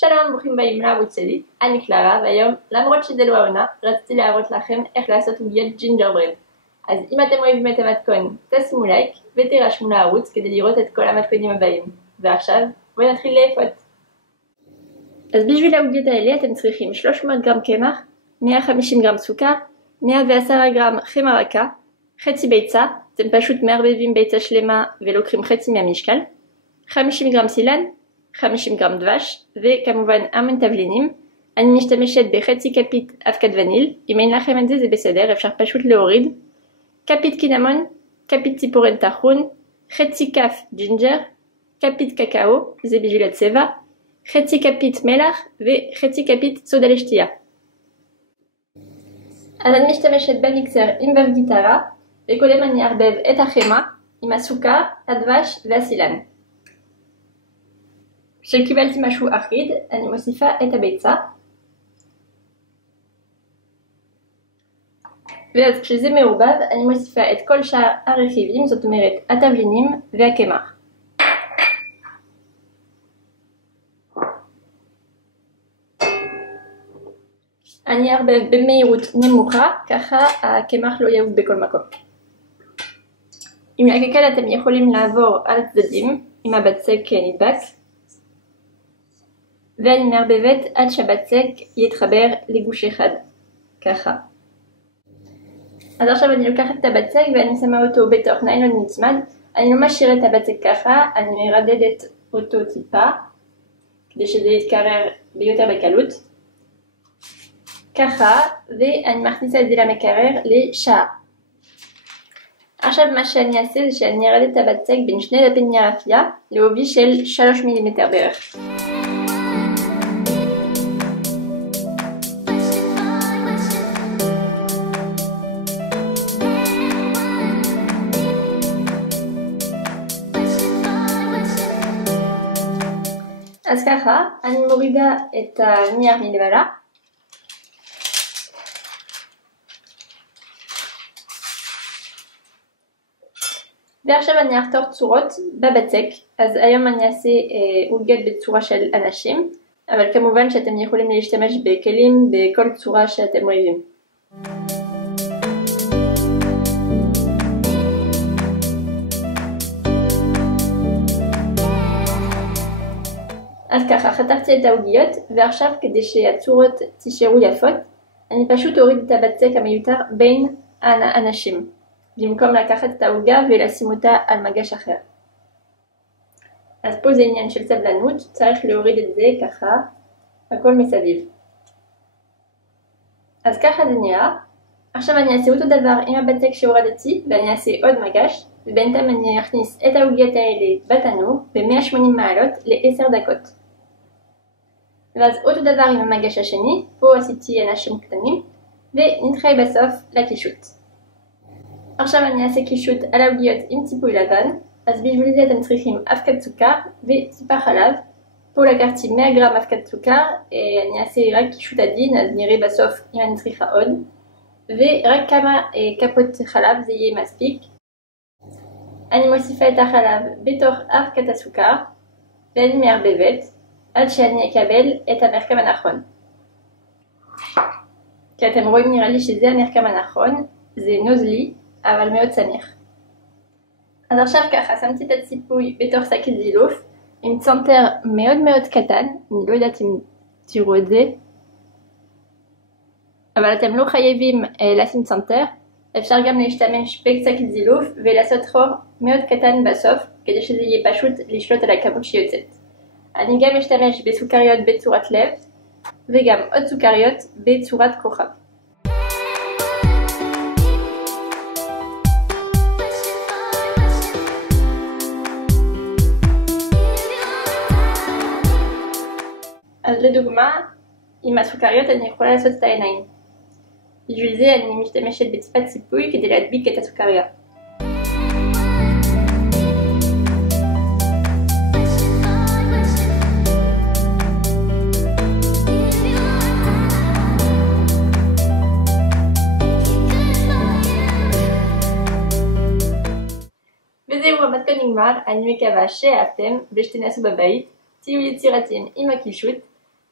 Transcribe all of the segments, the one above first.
שלום, ברוכים הבאים לערוץ שלי, אני קלרה, והיום, למרות שזה לא העונה, רציתי להראות לכם איך לעשות עוגיות ג'ינג'ר-ברד. אז אם אתם אוהבים את המתכון, תשימו לייק ותירשמו לערוץ כדי לראות את כל המתכונים הבאים. ועכשיו, בואו נתחיל לאפות. אז בשביל העוגיות האלה אתם צריכים 300 גרם קמח, 150 גרם סוכר, 110 גרם חמאה רכה, חצי ביצה, אתם פשוט מערבבים ביצה שלמה ולוקחים חצי מהמשקל, 50 גרם סילן, 50 גרם דבש, וכמובן המון תבלינים. אני משתמשת בחצי כפית אבקת וניל, אם אין לכם את זה זה בסדר, אפשר פשוט להוריד, כפית קינמון, כפית ציפורן טחון, חצי כף ג'ינג'ר, כפית קקאו, זה בשביל הצבע, חצי כפית מלח וחצי כפית סודה לשתייה. אז אני משתמשת במיקסר עם בב גיטרה, וקודם אני אערבב את החמאה עם הסוכר, הדבש והסילן. כשקיבלתי משהו אחיד, אני מוסיפה את הביצה. ואז כשזה מעורבב, אני מוסיפה את כל שאר הרכיבים, זאת אומרת התבלינים והקמח. אני אערבב במהירות נמוכה, ככה הקמח לא יעוף בכל מקום. עם הקקל אתם יכולים לעבור על הצדדים עם הבצק נדבק. ואני מערבבת עד שהבצק יתחבר לגוש אחד, ככה. אז עכשיו אני לוקחת את הבצק ואני שמה אותו בתוך ניילון נצמד. אני לא משאירה את הבצק ככה, אני מרדדת אותו טיפה, כדי שזה יתקרר ביותר בקלות. ככה, ואני מכניסה את זה למקרר לשעה. עכשיו מה שאני אעשה זה שאני ארדת את הבצק בין שני דפי נייר אפייה, לעובי של 3 מילימטר בערך. אז ככה, אני מורידה את הנייר מלמעלה. ועכשיו אני אחתור צורות בבצק. אז היום אני אעשה עוגיות בצורה של אנשים, אבל כמובן שאתם יכולים להשתמש בכלים בכל צורה שאתם אוהבים. אז ככה, חתכתי את העוגיות, ועכשיו כדי שהצורות תישארו יפות, אני פשוט אוריד את הבצק המיותר בין האנשים, במקום לקחת את העוגה ולשים אותה על מגש אחר. אז פה זה עניין של סבלנות, צריך להוריד את זה ככה, הכל מסביב. אז ככה זה נראה. עכשיו אני אעשה אותו דבר עם הבצק שהורדתי, ואני אעשה עוד מגש, ובינתיים אני אכניס את העוגיות האלה בתנור ב-180 מעלות ל-10 דקות. ואז אותו דבר עם המגש השני, פה עשיתי אנשים קטנים, ונתחיל בסוף לקישוט. עכשיו אני אעשה קישוט על העוגיות עם ציפוי לבן, אז בשביל זה אתם צריכים אבקת סוכר וטיפה חלב. פה לקחתי 100 גרם אבקת סוכר, אני אעשה רק קישוט עדין, אז נראה בסוף אם אני צריכה עוד. ורק כמה כפות חלב זה יהיה מספיק. אני מוסיפה את החלב בתוך אבקת הסוכר, ואני מערבבת עד שאני אקבל את המרקם הנכון. כי אתם רואים נראה לי שזה המרקם הנכון, זה נוזלי, אבל מאוד סמיך. אז עכשיו ככה, שמתי את הציפוי בתוך שקית זילוף, עם צנתר מאוד מאוד קטן, אני לא יודעת אם תראו את זה, אבל אתם לא חייבים לשים צנתר, אפשר גם להשתמש בשקית זילוף ולעשות חור מאוד קטן בסוף, כדי שזה יהיה פשוט לשלוט על הכמות שיוצאת. אני גם משתמש בסוכריות בצורת לב, וגם עוד סוכריות בצורת כוכב. אז לדוגמה, עם הסוכריות אני יכולה לעשות את העיניים. בשביל זה אני משתמשת בטיפת ציפוי כדי להדביק את הסוכריה. וזהו, המתכון נגמר, אני מקווה שאהבתם ושתנסו בבית, תהיו יצירתיים עם הקישוט.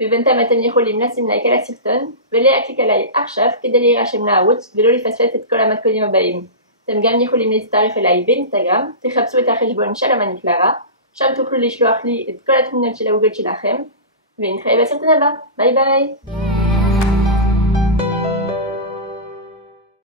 ובינתיים אתם יכולים לשים לייק על הסרטון ולהקליק עליי עכשיו כדי להירשם לערוץ ולא לפספס את כל המתכונים הבאים. אתם גם יכולים להצטרף אליי באינסטגרם, תחפשו את החשבון של אמני קלרה, שם תוכלו לשלוח לי את כל התמונות של העוגות שלכם, ונתראה בסרטון הבא. ביי ביי!